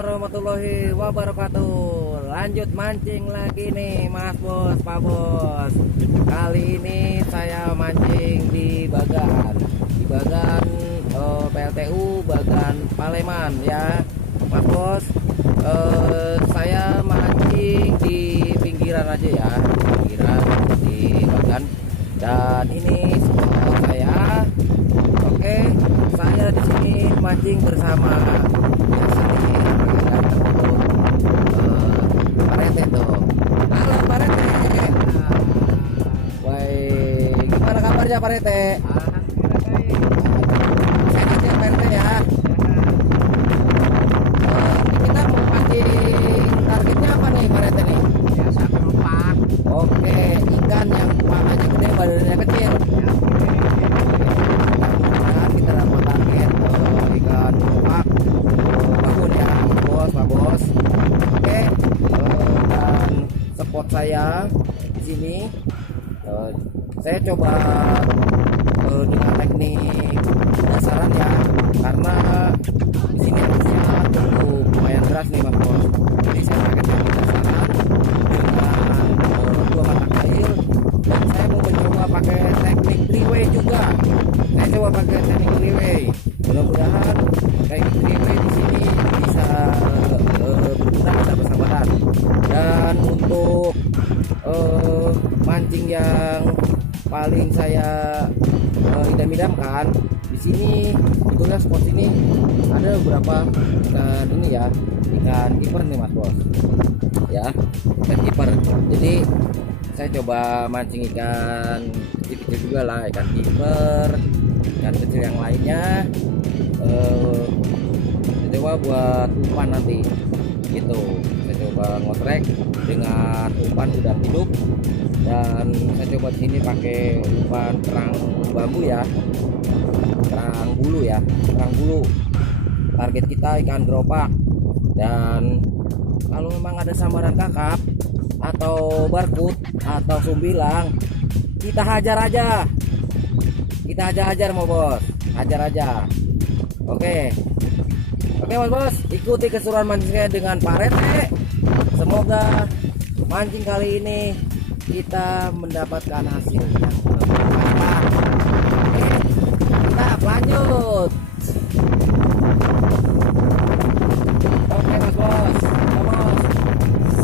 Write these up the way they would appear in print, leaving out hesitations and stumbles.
warahmatullahi wabarakatuh. Lanjut mancing lagi nih Mas Bos, Pak Bos. Kali ini saya mancing di Bagan. Di Bagan PLTU Bagan Paleman ya Mas Bos. Saya mancing di pinggiran aja ya, pinggiran di Bagan. Dan ini spot saya. Oke, saya di sini mancing bersama Pak Rete tuh. Halo Pak Rete. Baik, gimana kabarnya Pak Rete? Alhamdulillah baik. Sehat ya Pak Rete ya. Kita mau mancing, targetnya apa nih Pak Rete nih? Biasa penumpang. Oke, ikan yang warnanya gede badannya kecil. Kita dapat target ikan keropak babon ya Pak Bos. Oke, dan spot saya di sini saya coba dengan teknik dasaran ya, karena di sini harusnya cukup lumayan deras nih Mas Bos. Jadi saya pakai teknik dasaran dengan dua mata kail, dan saya mau mencoba pakai teknik three-way juga. Saya coba pakai teknik three-way. Mudah-mudahan teknik three-way di sini bisa berguna pada persahabatan. Dan untuk mancing yang paling saya idam-idamkan di sini, sebetulnya spot ini ada beberapa ikan ini ya, ikan kiper nih Mas Bos ya, ikan kiper. Jadi saya coba mancing ikan kecil-kecil juga lah, ikan kiper, ikan kecil yang lainnya. Saya coba buat umpan nanti gitu. Saya coba ngotrek dengan umpan udang hidup, dan saya coba di sini pakai umpan kerang bambu ya, kerang bulu ya, kerang bulu. Target kita ikan geropak, dan kalau memang ada sambaran kakap atau barkut atau sumbilang, kita hajar aja, kita hajar mau Bos, hajar aja. Oke Mas Bos, ikuti keseruan mancingnya dengan Pak Rete. Semoga mancing kali ini kita mendapatkan hasil yang bermanfaat. Oke, kita lanjut. Oke Mas Bos,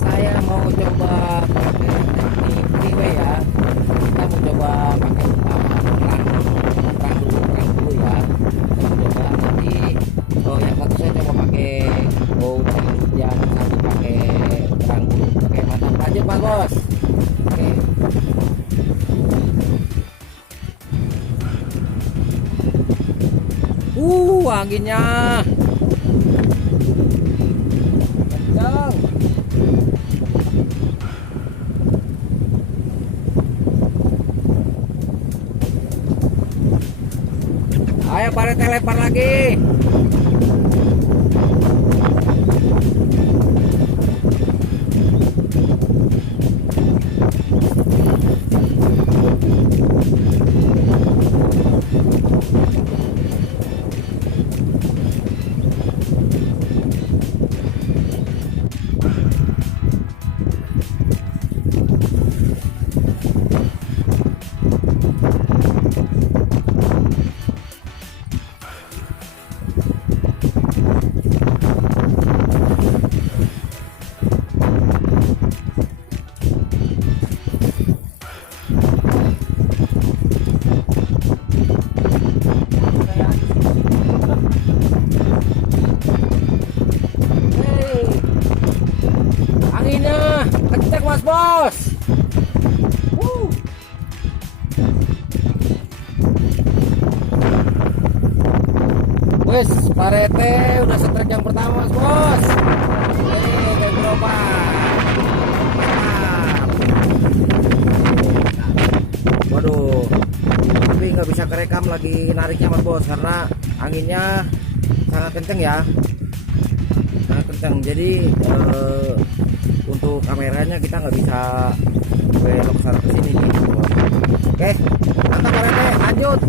saya mau coba pakai teknik three-way ya. Kita mau coba pakai kerang dulu ya. Saya mau coba nanti yang satu saya coba pakai udang, yang satu pakai kerang dulu. Oke, mantap, lanjut Mas Bos. Oke, anginnya kencang. Ayo Pak Rete, lempar lagi. Anginnya kenceng Mas Bos. Wes, Pak Rete udah seterjang pertama Mas Bos. Ikan gerobak. Waduh, tapi nggak bisa kerekam lagi nariknya Mas Bos, karena anginnya sangat kenceng ya, sangat kenceng. Jadi untuk kameranya kita nggak bisa belok sana ke sini nih. Oke, mantap Pak Rete, lanjut.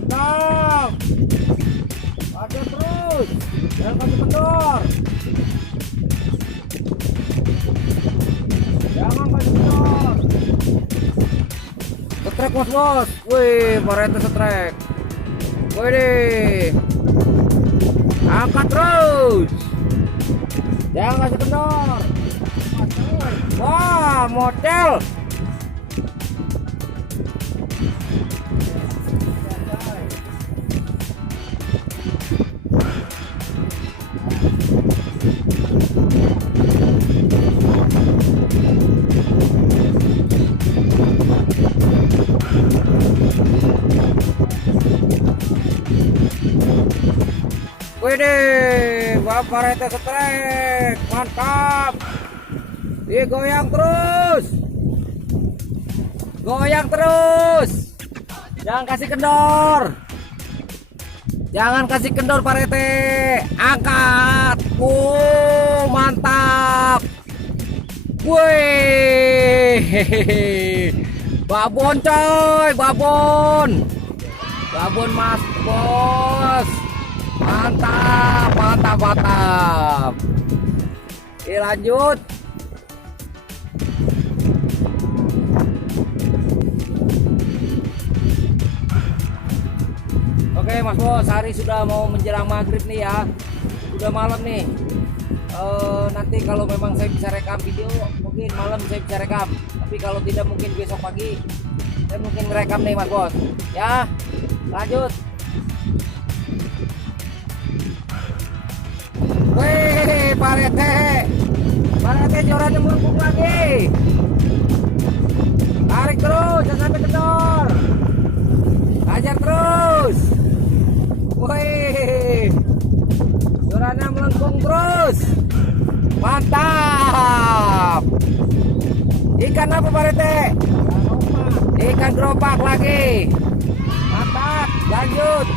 Mantap. Ada terus. Jangan kasih kendor. Jangan kasih kendor. Setrek bos. Wih, parete setrek. Wih, angkat terus. Jangan kasih kendor. Wah, model. Widih, Bapak Rete setrek, mantap. Goyang terus. Goyang terus. Jangan kasih kendor. Jangan kasih kendor Pak Rete. Angkat. Mantap. Wih. Babon coy, babon. Babon Mas Bos. Mantap, mantap, mantap. Oke, lanjut. Oke Mas Bos, hari sudah mau menjelang maghrib nih ya. Sudah malam nih. Nanti kalau memang saya bisa rekam video, mungkin malam saya bisa rekam. Tapi kalau tidak mungkin besok pagi saya mungkin rekam nih Mas Bos. Ya, lanjut. Wih, Pak Rete. Pak Rete jorannya melengkung lagi. Tarik terus, jangan sampai kendor. Hajar terus. Wih, jorannya melengkung terus. Mantap. Ikan apa Pak Rete? Ikan gerobak lagi. Mantap, lanjut.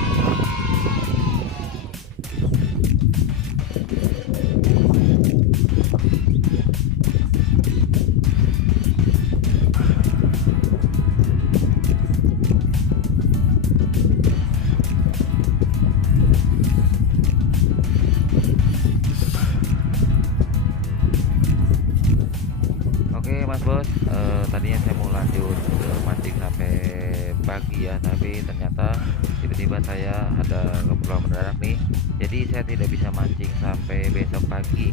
Oke Mas Bos, tadinya saya mau lanjut mancing sampai pagi ya, tapi ternyata tiba-tiba saya ada keperluan mendadak nih, jadi saya tidak bisa mancing sampai besok pagi.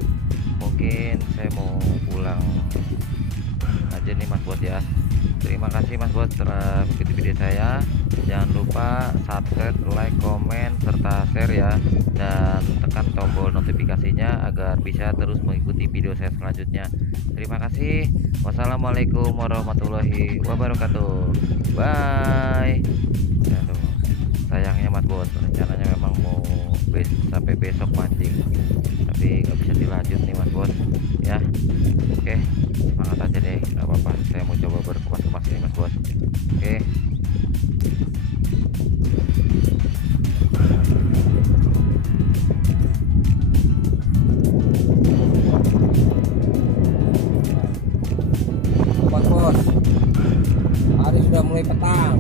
Mungkin saya mau pulang aja nih Mas Bos ya. Terima kasih Mas Bos telah mengikuti video saya. Jangan lupa subscribe, like, komen, serta share ya, dan tekan tombol notifikasinya agar bisa terus mengikuti video saya selanjutnya. Terima kasih. Wassalamualaikum warahmatullahi wabarakatuh. Bye. Aduh, sayangnya Mas Bos, rencananya memang mau sampai besok mancing, tapi nggak bisa dilanjut nih Mas Bos ya. Oke, semangat aja deh, nggak apa-apa. Saya mau coba berkemas-kemas nih Mas Bos. Oke. Mas Bos, hari sudah mulai petang.